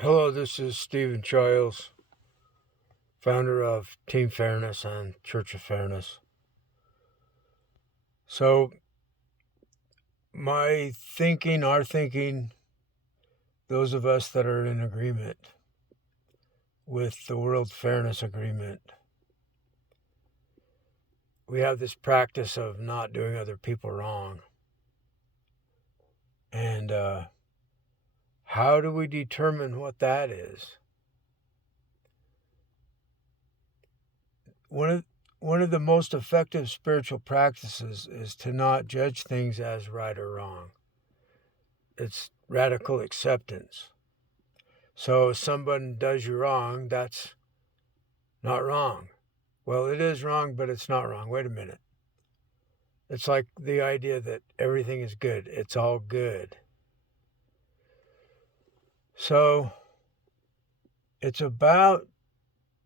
Hello, this is Stephen Childs, founder of Team Fairness and Church of Fairness. So, our thinking, those of us that are in agreement with the World Fairness Agreement, we have this practice of not doing other people wrong. And how do we determine what that is? One of the most effective spiritual practices is to not judge things as right or wrong. It's radical acceptance. So if someone does you wrong, that's not wrong. Well, it is wrong, but it's not wrong. Wait a minute. It's like the idea that everything is good. It's all good. So it's about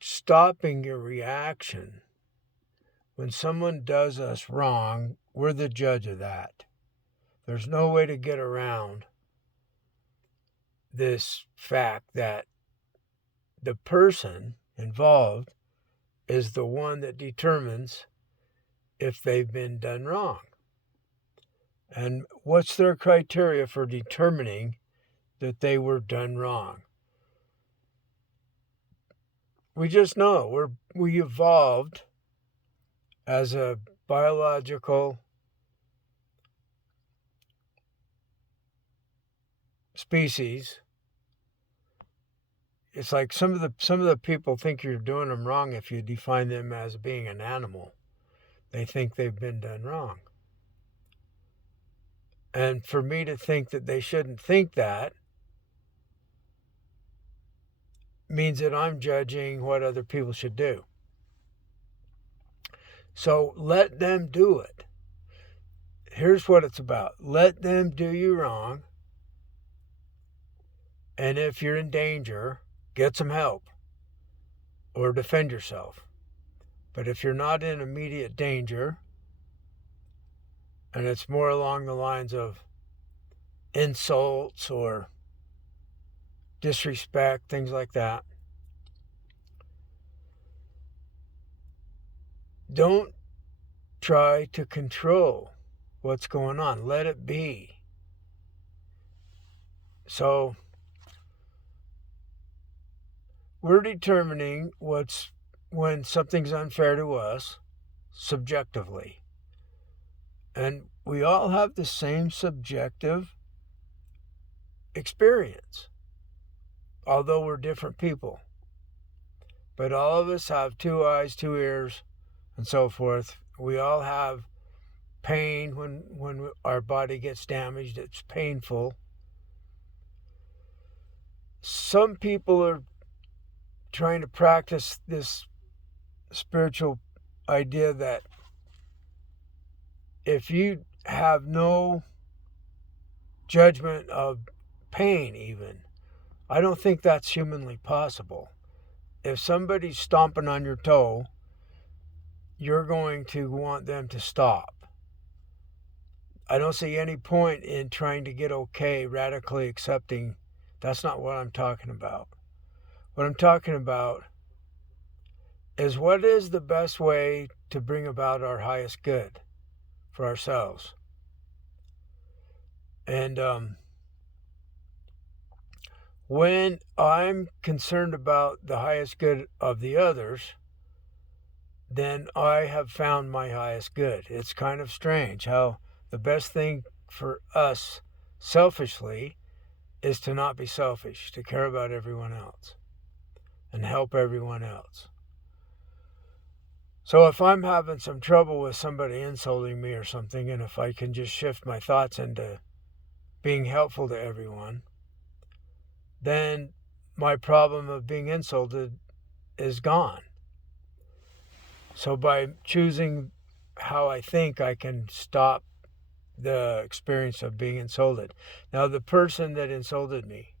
stopping your reaction. When someone does us wrong, we're the judge of that. There's no way to get around this fact that the person involved is the one that determines if they've been done wrong. And what's their criteria for determining that they were done wrong? We just know we evolved as a biological species. It's like some of the people think you're doing them wrong if you define them as being an animal. They think they've been done wrong. And for me to think that they shouldn't think that means that I'm judging what other people should do. So let them do it. Here's what it's about. Let them do you wrong. And if you're in danger, get some help or defend yourself. But if you're not in immediate danger, and it's more along the lines of insults or disrespect, things like that, don't try to control what's going on. Let it be. So we're determining when something's unfair to us subjectively. And we all have the same subjective experience, although we're different people. But all of us have two eyes, two ears, and so forth. We all have pain when our body gets damaged. It's painful. Some people are trying to practice this spiritual idea that if you have no judgment of pain, even, I don't think that's humanly possible. If somebody's stomping on your toe, you're going to want them to stop. I don't see any point in trying to get okay, radically accepting. That's not what I'm talking about. What I'm talking about is what is the best way to bring about our highest good for ourselves. And when I'm concerned about the highest good of the others, then I have found my highest good. It's kind of strange how the best thing for us selfishly is to not be selfish, to care about everyone else and help everyone else. So if I'm having some trouble with somebody insulting me or something, and if I can just shift my thoughts into being helpful to everyone, then my problem of being insulted is gone. So by choosing how I think, I can stop the experience of being insulted. Now, the person that insulted me,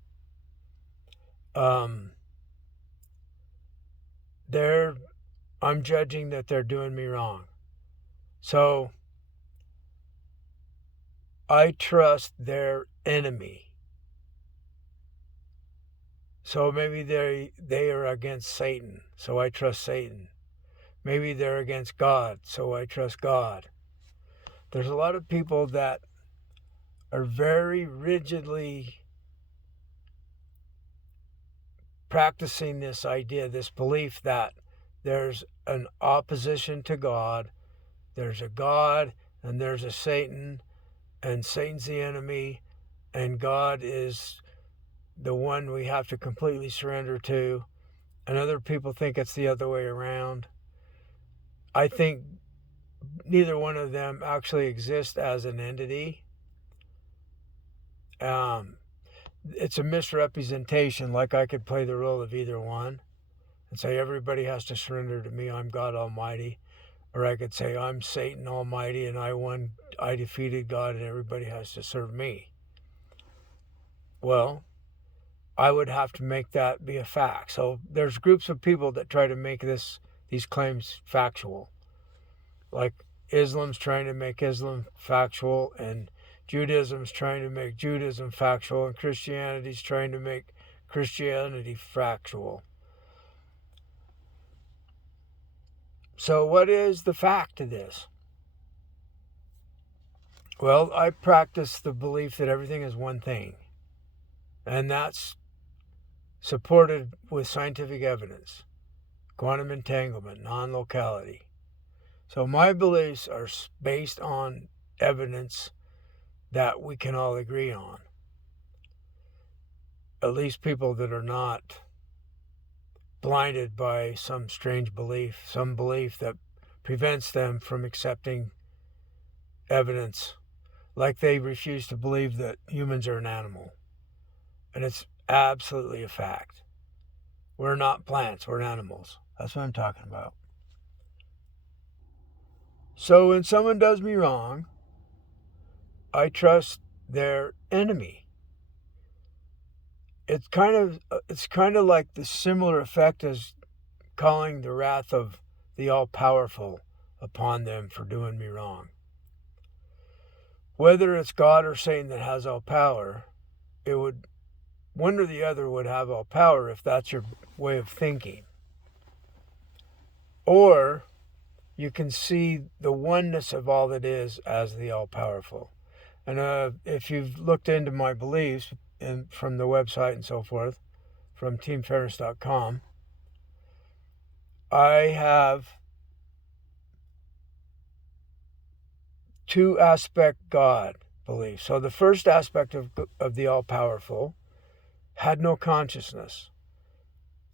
I'm judging that they're doing me wrong. So I trust their enemy. So maybe they are against Satan, so I trust Satan. Maybe they're against God, so I trust God. There's a lot of people that are very rigidly practicing this idea, this belief that there's an opposition to God, there's a God, and there's a Satan, and Satan's the enemy, and God is the one we have to completely surrender to, and other people think it's the other way around. I think neither one of them actually exist as an entity. It's a misrepresentation, like I could play the role of either one and say everybody has to surrender to me, I'm God Almighty. Or I could say I'm Satan Almighty and I defeated God and everybody has to serve me. Well, I would have to make that be a fact. So there's groups of people that try to make these claims factual. Like Islam's trying to make Islam factual, and Judaism's trying to make Judaism factual, and Christianity's trying to make Christianity factual. So what is the fact of this? Well, I practice the belief that everything is one thing, and that's supported with scientific evidence, quantum entanglement, non-locality. So my beliefs are based on evidence that we can all agree on. At least people that are not blinded by some strange belief, some belief that prevents them from accepting evidence, like they refuse to believe that humans are an animal. And it's absolutely a fact. We're not plants, we're animals. That's what I'm talking about. So when someone does me wrong, I trust their enemy. It's kind of like the similar effect as calling the wrath of the all-powerful upon them for doing me wrong. Whether it's God or Satan that has all power, one or the other would have all power if that's your way of thinking. Or you can see the oneness of all that is as the all-powerful. And if you've looked into my beliefs from the website and so forth, from teamfairness.com, I have two aspect God belief. So the first aspect of the all-powerful had no consciousness.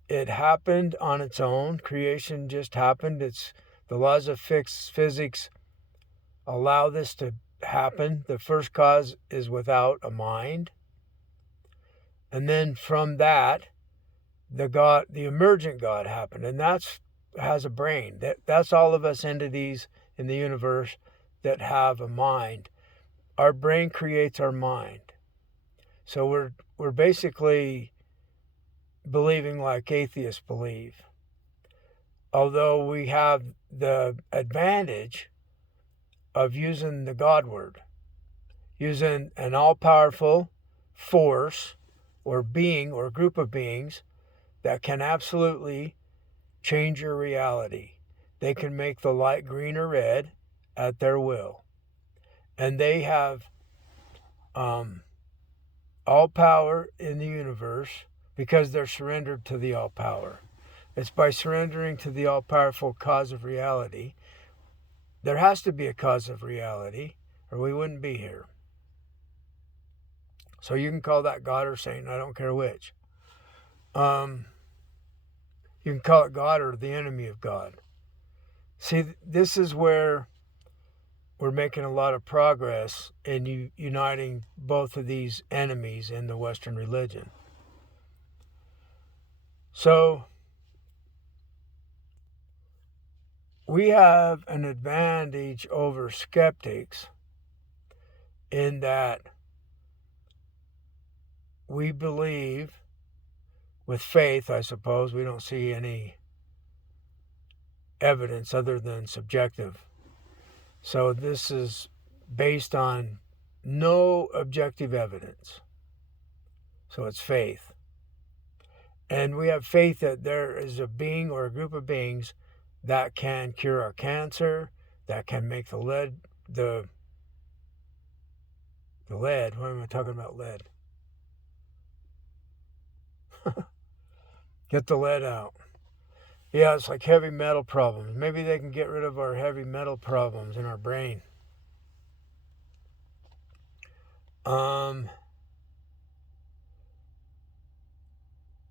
It happened on its own. Creation just happened. The laws of physics allow this to happen. The first cause is without a mind. And then from that, the emergent God happened. And has a brain. That's all of us entities in the universe that have a mind. Our brain creates our mind. So we're basically believing like atheists believe. Although we have the advantage of using the God word, using an all-powerful force or being or group of beings that can absolutely change your reality. They can make the light green or red at their will. And they have all power in the universe because they're surrendered to the all power. It's by surrendering to the all-powerful cause of reality. There has to be a cause of reality, or we wouldn't be here. So you can call that God or Satan, I don't care which. You can call it God or the enemy of God. See, this is where we're making a lot of progress in uniting both of these enemies in the Western religion. So we have an advantage over skeptics in that we believe with faith, I suppose. We don't see any evidence other than subjective. So this is based on no objective evidence. So it's faith. And we have faith that there is a being or a group of beings that can cure our cancer, that can make the lead, why am I talking about lead? Get the lead out. Yeah, it's like heavy metal problems. Maybe they can get rid of our heavy metal problems in our brain.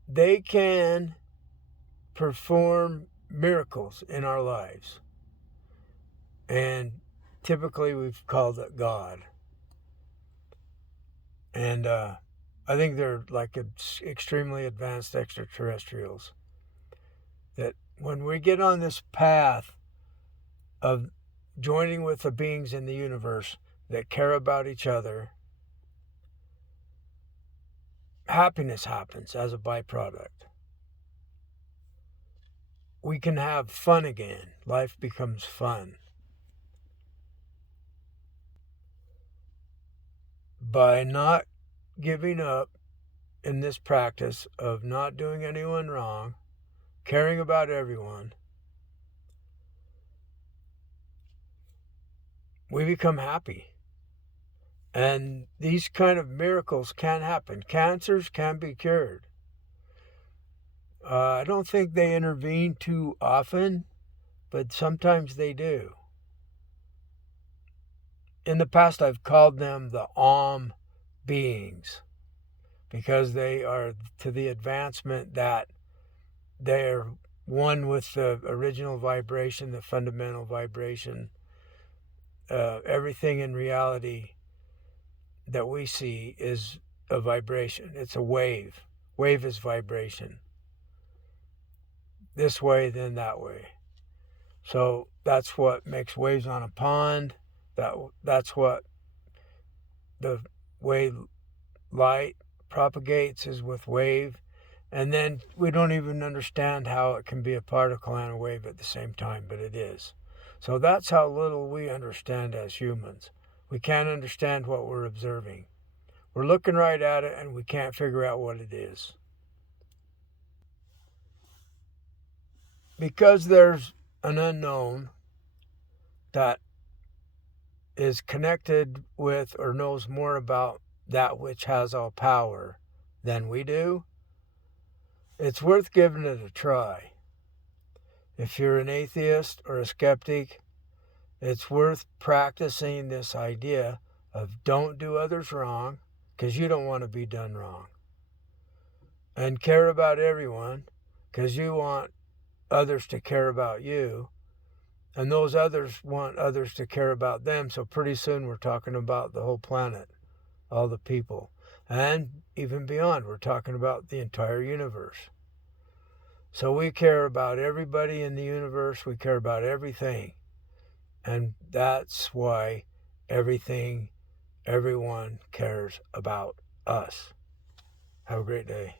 They can perform miracles in our lives. And typically we've called it God. And I think they're like extremely advanced extraterrestrials. That when we get on this path of joining with the beings in the universe that care about each other, happiness happens as a byproduct. We can have fun again. Life becomes fun. By not giving up in this practice of not doing anyone wrong, caring about everyone, we become happy. And these kind of miracles can happen. Cancers can be cured. I don't think they intervene too often, but sometimes they do. In the past, I've called them the beings because they are to the advancement that they're one with the original vibration, the fundamental vibration. Everything in reality that we see is a vibration. It's a wave. Wave is vibration. This way, then that way. So that's what makes waves on a pond. That's what the way light propagates is with wave. And then we don't even understand how it can be a particle and a wave at the same time, but it is. So that's how little we understand as humans. We can't understand what we're observing. We're looking right at it and we can't figure out what it is. Because there's an unknown that is connected with or knows more about that which has all power than we do, it's worth giving it a try. If you're an atheist or a skeptic, it's worth practicing this idea of don't do others wrong because you don't want to be done wrong. And care about everyone because you want others to care about you. And those others want others to care about them. So pretty soon we're talking about the whole planet, all the people. And even beyond, we're talking about the entire universe. So we care about everybody in the universe. We care about everything. And that's why everyone cares about us. Have a great day.